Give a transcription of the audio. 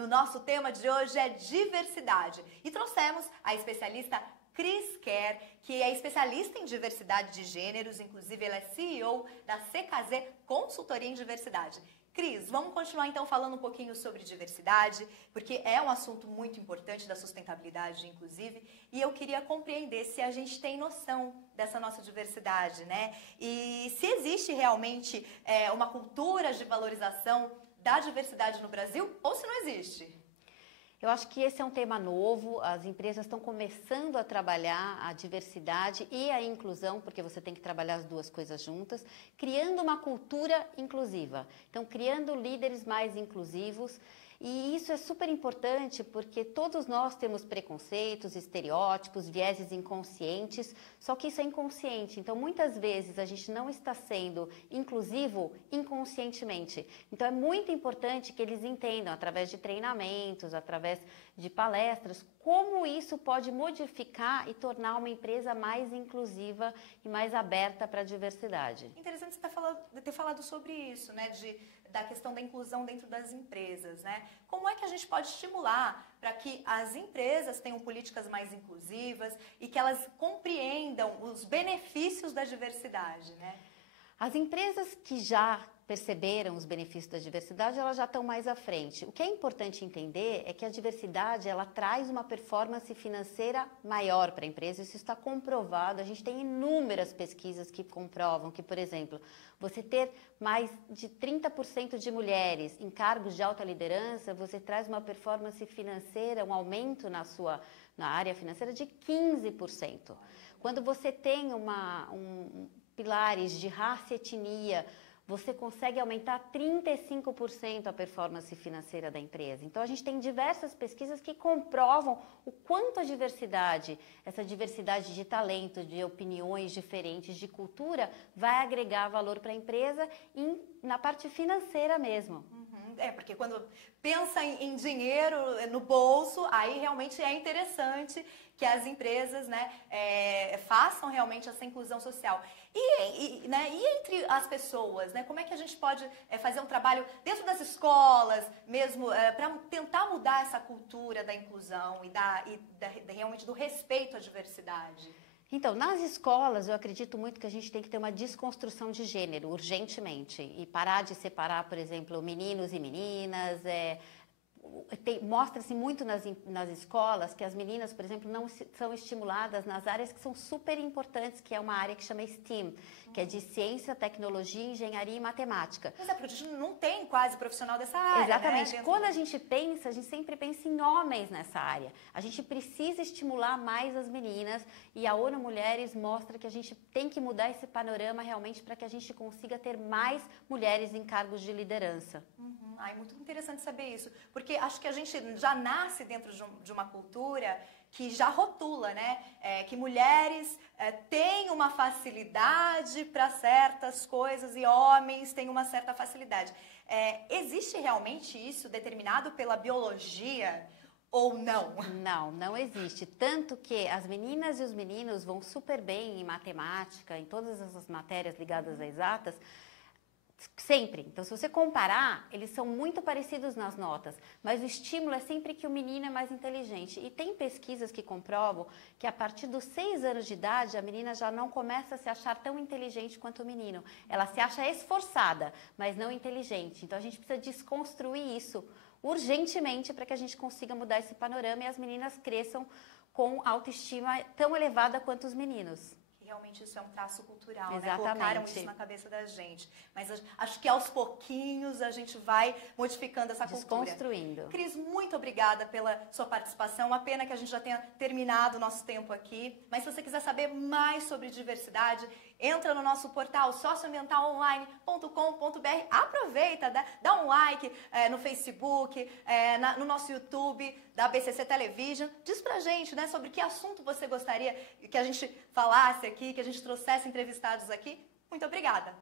e o nosso tema de hoje é diversidade. E trouxemos a especialista Cris Kerr, que é especialista em diversidade de gêneros, inclusive ela é CEO da CKZ Consultoria em Diversidade. Cris, vamos continuar então falando um pouquinho sobre diversidade, porque é um assunto muito importante da sustentabilidade, inclusive, e eu queria compreender se a gente tem noção dessa nossa diversidade, né? E se existe realmente uma cultura de valorização da diversidade no Brasil ou se não existe. Eu acho que esse é um tema novo, as empresas estão começando a trabalhar a diversidade e a inclusão, porque você tem que trabalhar as duas coisas juntas, criando uma cultura inclusiva. Então, criando líderes mais inclusivos. E isso é super importante porque todos nós temos preconceitos, estereótipos, vieses inconscientes, só que isso é inconsciente. Então, muitas vezes a gente não está sendo inclusivo inconscientemente. Então, é muito importante que eles entendam, através de treinamentos, através de palestras, como isso pode modificar e tornar uma empresa mais inclusiva e mais aberta para a diversidade. Interessante você ter falado sobre isso, né? Da questão da inclusão dentro das empresas, né? Como é que a gente pode estimular para que as empresas tenham políticas mais inclusivas e que elas compreendam os benefícios da diversidade, né? As empresas que já perceberam os benefícios da diversidade, elas já estão mais à frente. O que é importante entender é que a diversidade, ela traz uma performance financeira maior para a empresa, isso está comprovado, a gente tem inúmeras pesquisas que comprovam que, por exemplo, você ter mais de 30% de mulheres em cargos de alta liderança, você traz uma performance financeira, um aumento na área financeira de 15%. Quando você tem pilares de raça e etnia, você consegue aumentar 35% a performance financeira da empresa. Então, a gente tem diversas pesquisas que comprovam o quanto a diversidade, essa diversidade de talento, de opiniões diferentes, de cultura, vai agregar valor para a empresa na parte financeira mesmo. Porque quando pensa em dinheiro no bolso, aí realmente é interessante que as empresas, né, façam realmente essa inclusão social. E entre as pessoas, né, como é que a gente pode fazer um trabalho dentro das escolas mesmo para tentar mudar essa cultura da inclusão e realmente do respeito à diversidade? Então, nas escolas, eu acredito muito que a gente tem que ter uma desconstrução de gênero, urgentemente, e parar de separar, por exemplo, meninos e meninas. Mostra-se muito nas escolas que as meninas, por exemplo, não são estimuladas nas áreas que são super importantes, que é uma área que chama STEAM, que é de ciência, tecnologia, engenharia e matemática. Mas porque a gente não tem quase profissional dessa área. Exatamente. Né? Quando a gente sempre pensa em homens nessa área. A gente precisa estimular mais as meninas e a ONU Mulheres mostra que a gente tem que mudar esse panorama realmente para que a gente consiga ter mais mulheres em cargos de liderança. Muito interessante saber isso, porque acho que a gente já nasce dentro de uma cultura que já rotula, né? Que mulheres têm uma facilidade para certas coisas e homens têm uma certa facilidade. Existe realmente isso determinado pela biologia ou não? Não existe. Tanto que as meninas e os meninos vão super bem em matemática, em todas essas matérias ligadas a exatas, sempre. Então, se você comparar, eles são muito parecidos nas notas, mas o estímulo é sempre que o menino é mais inteligente. E tem pesquisas que comprovam que a partir dos 6 anos de idade, a menina já não começa a se achar tão inteligente quanto o menino. Ela se acha esforçada, mas não inteligente. Então, a gente precisa desconstruir isso urgentemente para que a gente consiga mudar esse panorama e as meninas cresçam com autoestima tão elevada quanto os meninos. Realmente isso é um traço cultural, Exatamente. né? Colocaram isso na cabeça da gente. Mas acho que aos pouquinhos a gente vai modificando essa cultura. Desconstruindo. Cris, muito obrigada pela sua participação. Uma pena que a gente já tenha terminado o nosso tempo aqui. Mas se você quiser saber mais sobre diversidade, entra no nosso portal socioambientalonline.com.br. Aproveita, dá um like no Facebook, no nosso YouTube, da BCC Television. Diz pra gente, né, sobre que assunto você gostaria que a gente falasse aqui, que a gente trouxesse entrevistados aqui. Muito obrigada!